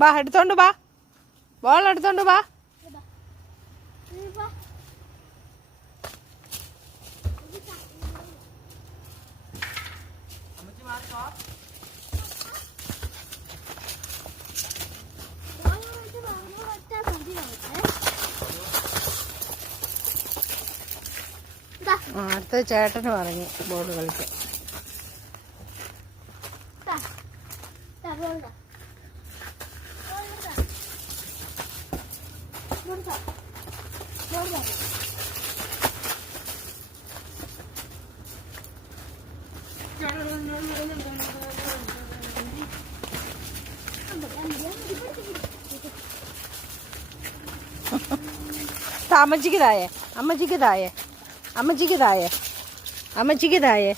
ബാ എടുത്തോണ്ട് ബാ, ബോൾ എടുത്തോണ്ട് ബാ. അടുത്ത ചേട്ടന് പറഞ്ഞു ബോൾ കളിക്കാൻ. അമ്മച്ചിക്ക് തായേ, അമ്മച്ചിക്ക് തായേ, അമ്മച്ചിക്ക് തായേ, അമ്മച്ചിക്ക് തായേ,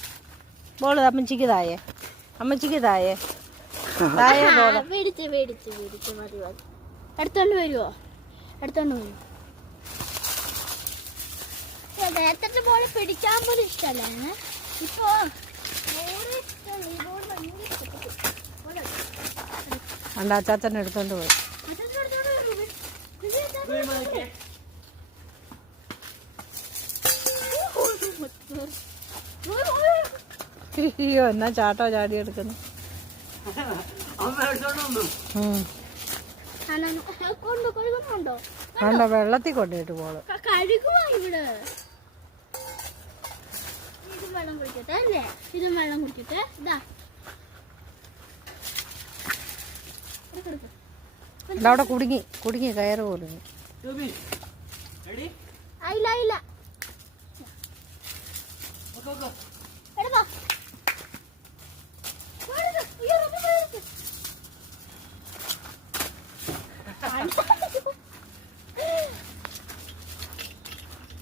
ബോള് അമ്മച്ചിക്ക് തായേ, അമ്മച്ചിക്ക് തായേ, തായേ ബോള്. എടുത്തോണ്ട് വരുമോ? എടുത്തോണ്ട് വരുമോ? നേരത്തെ ബോള് പിടിക്കാൻ പോലും ഇഷ്ടമല്ല. ഇപ്പോ അച്ചാച്ചൻ എടുത്തോണ്ട് പോയി. അയ്യോ, എന്നാ ചാട്ടോ ചാടി എടുക്കുന്നു. കണ്ടോ, വെള്ളത്തിൽ കൊണ്ടിട്ട് പോള്. ഇതും വെള്ളം കുടിക്കട്ടെ അല്ലേ? ഇതും വെള്ളം കുടിക്കട്ടെ. ഇതാ അവിടെ കുടുങ്ങി കുടുങ്ങി കയറ് കുടുങ്ങി. ഇല്ല ഇല്ല,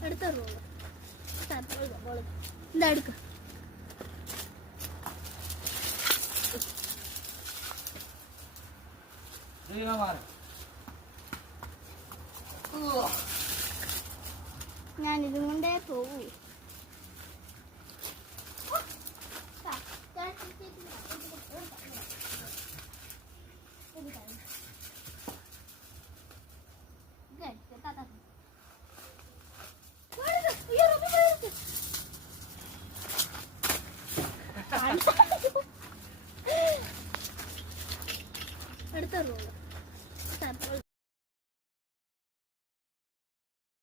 എടുത്തോ. എന്താ എടുക്ക. ഞാനിതും കൊണ്ടേ പോവൂ.